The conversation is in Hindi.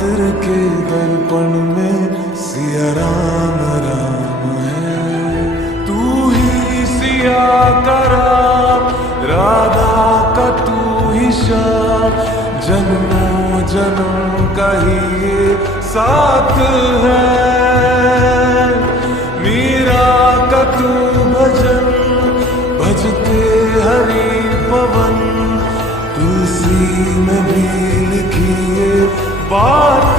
दिल के दर्पण में सिया राम राम है। तू ही सिया का राम, राधा का तू ही श्याम, जन्मों जन्म का ही ये साथ है। मीरा का तू भजन, भजते हरि पवन, तुलसी में भी लिखी ये बात